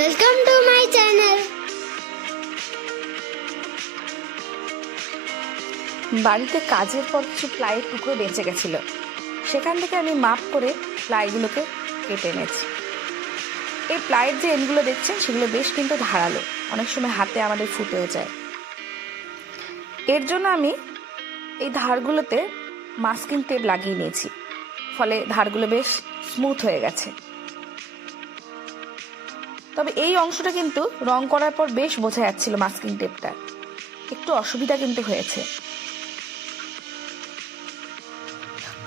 Welcome to my channel. বাড়িতে কাজের পর কিছু প্লাইয়ের টুকরো বেঁচে গেছিল, সেখান থেকে আমি মাপ করে প্লাইগুলোকে কেটে এনেছি। এই প্লাইয়ের যে এন্ডগুলো দেখছেন সেগুলো বেশ কিন্তু ধারালো, অনেক সময় হাতে আমাদের ফুটেও যায়। এর জন্য আমি এই ধারগুলোতে মাস্কিং টেপ লাগিয়ে নিয়েছি, ফলে ধারগুলো বেশ স্মুথ হয়ে গেছে। তবে এই অংশটা কিন্তু রং করার পর বেশ বোঝা যাচ্ছিল, মাস্কিং টেপটা একটু অসুবিধা কিন্তু হয়েছে।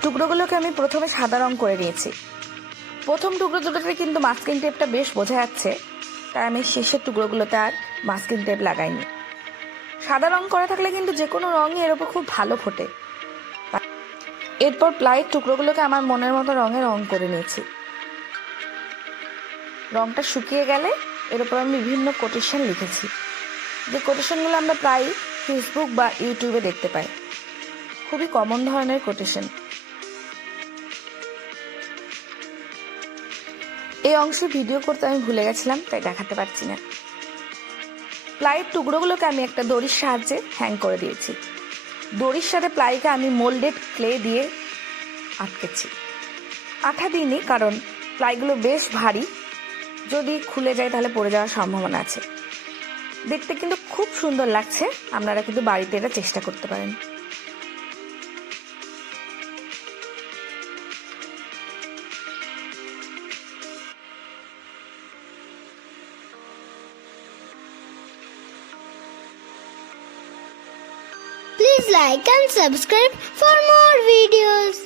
টুকরোগুলোকে আমি প্রথমে সাদা রং করে নিয়েছি। প্রথম টুকরো দুটোতে কিন্তু মাস্কিং টেপটা বেশ বোঝা যাচ্ছে, তাই আমি শেষের টুকরোগুলোতে আর মাস্কিং টেপ লাগাইনি। সাদা রং করা থাকলে কিন্তু যে কোনো রঙই এর উপর খুব ভালো ফোটে। এরপর প্লাইয়ের টুকরোগুলোকে আমার মনের মতো রঙে রং করে নিয়েছি। রংটা শুকিয়ে গেলে এর উপর আমি বিভিন্ন কোটেশন লিখেছি, যে কোটেশনগুলো আমরা প্রায় ফেসবুক বা ইউটিউবে দেখতে পাই, খুবই কমন ধরনের কোটেশন। এই অংশে ভিডিও করতে আমি ভুলে গেছিলাম, তাই দেখাতে পারছি না। প্লাইয়ের টুকরোগুলোকে আমি একটা দড়ির সাহায্যে হ্যাং করে দিয়েছি। দড়ির সাথে প্লাইকে আমি মোল্ডেড ক্লে দিয়ে আটকেছি। আঠা দিইনি, কারণ প্লাইগুলো বেশ ভারী, যদি খুলে যায় তাহলে পড়ে যাওয়ার সম্ভাবনা আছে। দেখতে কিন্তু খুব সুন্দর লাগছে, আপনারা কিন্তু বাড়িতে এটা চেষ্টা করতে পারেন। Please like and subscribe for more videos.